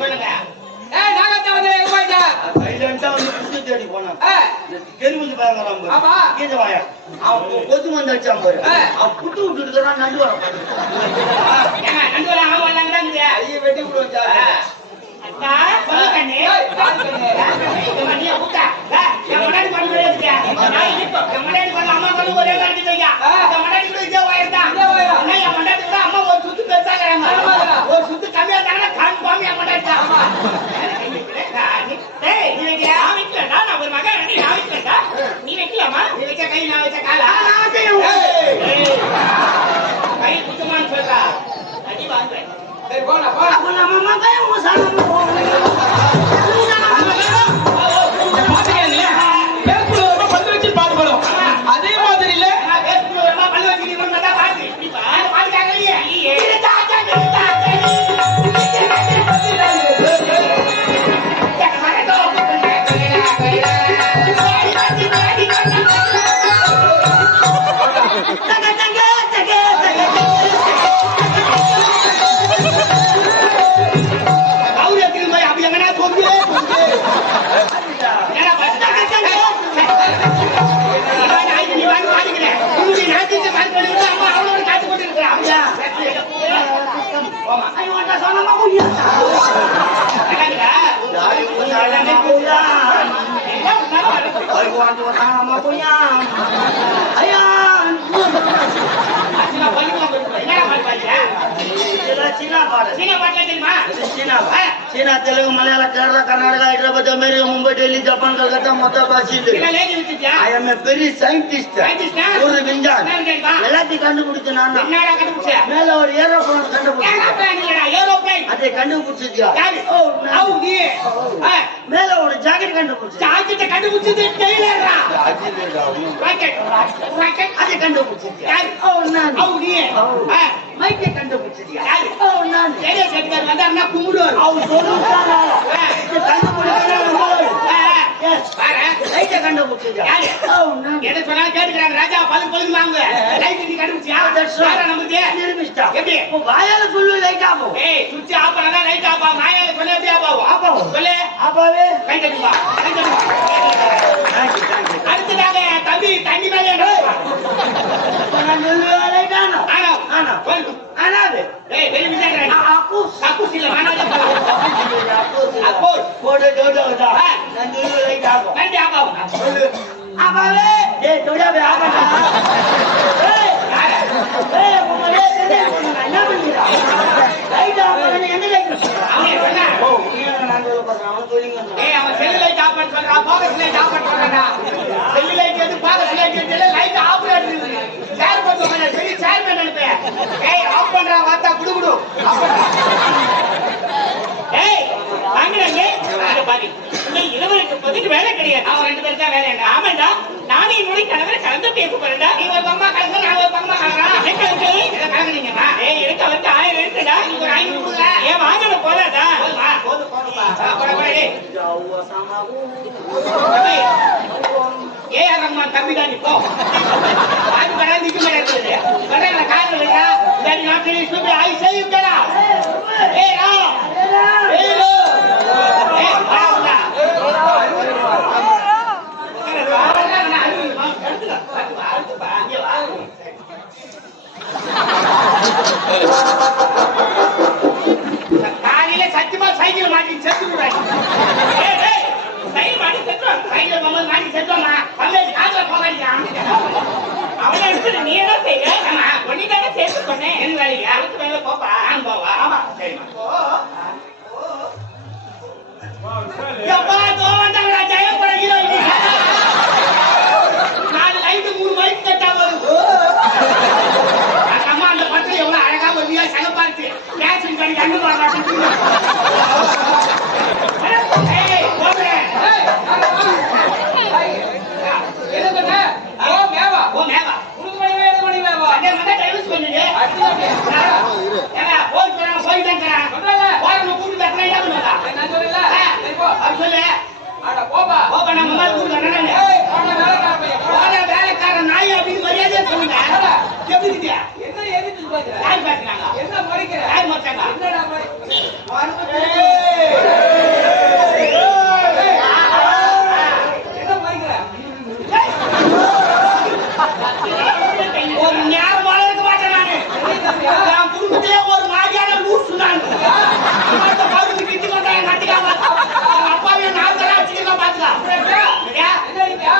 சொல்லுங்க. நாகத்தை வந்து எங்க போயிட்ட? சைலண்டா வந்து புட்டு தேடி போனான். கெருமஞ்சு பயங்கரம் பாரு. கீழே வாயா. அவன் கொத்து வந்து அடிச்சான் பாரு. அவன் புட்டு விட்டுட்டு தான் நண்டு வர பாரு. நண்டு வர அவன் வந்தாங்கறாங்க. ஐய வெட்டி விடுவான் சார். அக்கா சொல்லு கண்ணே. இந்த மணிய புட்டா. நான் மணாடி பண்ணவே இல்ல. நான் மணாடி பண்ண அம்மா பண்ண ஒரே நாடி வையா. இந்த மணாடி கூட இதே வாயிடா. அண்ணா என் மணாடி கூட அம்மா ஒரு சுத்து பெருசாங்கறாங்க. ஒரு சுத்து கம்மியா தான கான் பாமியா மணாடிடா. டேய் நீ வைக்க ஆவிக்கடா நான் ஒரு மகன் நீ ஆவிக்கடா. நீ வைக்கலாமா? நீ வைக்க கை நான் வைக்க காலா. நான் வைக்க. கை குத்தமான்னு சொல்றா. அடி வாங்க. சரி போடா போடா. போடா மாமா கை உசானமா போடா. அதே மாதிரி இல்ல சீனா தெலுங்கு மலையாள கேரளா கர்நாடகா ஹைதராபாத் அமெரிக்கா மும்பை டெல்லி ஜப்பான் கல்கத்தா மொத்த பாஷில் ஐ எம் ஏ பெரிய சயின்டிஸ்ட் ஒரு விஞ்ஞான் எல்லாத்தையும் கண்டுபிடிச்ச நான் மேல ஒரு ஏரோப்ளேன் கண்டுபிடிச்சேன் அதை கண்டுபிடிச்சியா மேல ஒரு ஜாக்கெட் கண்டுபிடிச்சேன் கண்டுபிடிச்சது அதை கண்டுபிடிச்சியா மைக்கை கண்டுபிடிச்சியா வந்தா கும்பிடுவார் அவர் சொல்லுங்க என்ன சொன்னா கேட்டுக்கிறாங்க ராஜா பல பொழுது வாங்க லைட் நீ கண்டுபிடிச்சியா நம்பிக்கை எப்படி வாயால சொல்லு லைட் ஆகும் சுவிட்ச் ஆஃப் பண்ணா லைட் ஆஃப் ஆகும் வாயால சொல்ல எப்படி ஆஃப் ஆகும் சொல்லு ஆபாவே கை தட்டுவா அடுத்ததாக தம்பி தண்ணி மேலே லைட் ஆனா ஆனா ஆனா ஆனாது ஏய் வெளிய விசாரறா அக்கூஸ் இல்ல மானால அக்கூஸ் போடு டோடா நான் லைட் ஆகும் லைட் ஆகும் சொல்லு ஆபாவே ஏய் டோடாவே ஆபாடா ஏய் உங்களே என்ன பண்றீங்க லைட் ஆஃப் பண்ணி என்ன லைட் அவனே சொன்னா ஓ நான் சொல்றேன் அவன் சொல்லுங்க ஏய் அவன் செல் லைட் ஆஃப் பண்ண சொல்றா போகஸ் லைட் ஆஃப் பண்ண சொல்றா செல் லைட் எது போகஸ் லைட் எது லைட் ஆஃப் பண்ணிடுது சேர் போட்டு பண்ண பெரிய சேர்மன் அனுப்பு ஏய் ஆஃப் பண்றா வாத்தா குடுகுடு ஆஃப் பண்றா ஏய் வாங்கறே அத பாரு நீ இளவரசு பதிக்கு வேலை கிடையாது அவன் ரெண்டு பேரும் தான் வேலை என்ன ஆமாடா நானே என்னோட கணவரை கலந்து பேச போறேன்டா நீ ஒரு அம்மா கலந்து நான் ஒரு அம்மா கலங்கறா எனக்கு இத கலங்கறீங்கமா ஏய் எனக்கு அவருக்கு 1000 இருக்குடா நீ ஒரு 500 கொடுங்க ஏன் வாங்கற போறடா வா போதுமா போடா டேய் ஜாவா சாமாவு ஏய் அம்மா தம்பிடா நீ போ அது கடை நிக்க மாட்டேங்குது கடை காரணம் இல்லையா சரி நான் சரி சுபி ஐ சே யூ கெட் அவுட் ஏய் ரா ஏய் ரா ஏய் வாடா காலையில சத்தியமா சைக்கிள் மாட்டி செத்து விடுறாங்க ஏய் ஏய் சைக்கிள் மாட்டி செத்து சைக்கிள் மாமா மாட்டி செத்துமா வந்து காதுல போகாதீங்க அவனை எடுத்து நீ என்ன செய்ய ஆமா ஒண்ணி தானே சேர்த்து சொன்னேன் என்ன வேலையா அதுக்கு மேல போப்பா நான் போவா ஆமா சரிமா எப்பா தோவண்டாங்கடா ஜெயம் பட ஹீரோ இது நாலு லைட் 3 மைக் கட்டா வருது அம்மா அந்த பட்டு எவ்வளவு அழகா வருவியா சகப்பா இருக்கு கேட்சிங் பண்ணி கண்டு பாருங்க ஏய் போறே ஏய் எதுக்குடா ஓ மேவா உனக்கு மணி மேவா அதே மாதிரி டைவர்ஸ் பண்ணுங்க ஏங்க போய் போயிட்டேங்கறா சொல்றல போறணும் கூட்டி தட்டனா என்ன பண்ணுவா நான் சொல்லல சரி போ அப்ப சொல்லு அட போப்பா போப்பா நம்ம அம்மா கூட்டி தட்டனா ஏய் போன வேலைக்கார பையன் போற வேலைக்கார நாய் அப்படி மரியாதையா சொல்லுங்க எப்படி இருக்கியா என்ன எதிர்த்து பேசுற? யார் பேசுனாங்க? என்ன முறைக்கிற? யார் மச்சாங்க? என்னடா முறை? என்ன முறைக்கிற? ஒரு ஞாபகம் இருக்க மாட்டேன் நானு. என் குடும்பத்திலே ஒரு மாதிரியான லூசு நான். அந்த பகுதி கிட்டி கொண்டா என் கட்டிக்காம. எங்க அப்பாவே நான் தான் வச்சுக்கிறேன் பாத்துக்கா. சரியா? என்ன அடிக்கியா?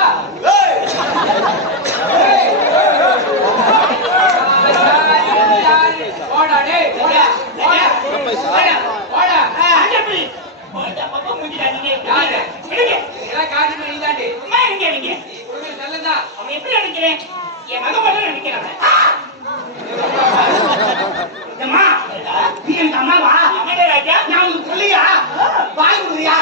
போடா டேய், போடா, போடா, போடா, போடா. அங்க எப்படி? போடா, பாப்பா மூஞ்சிடா நீங்க. யாரு? விடுங்க. இதெல்லாம் காட்டுறது நீதாண்டி. அம்மா எங்க நீங்க? உனக்கு நல்லதா? அவன் எப்படி நினைக்கிறேன்? என் மகன் மட்டும் நினைக்கிறான். அம்மா, நீ எனக்கு அம்மாவா? அம்மாடா ராஜா. நான் உனக்கு சொல்லியா? வாய் விடுறியா?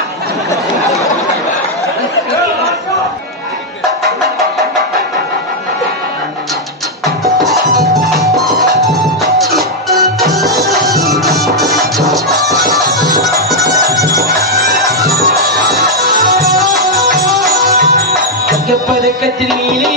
பதக்கத்தில் நீலே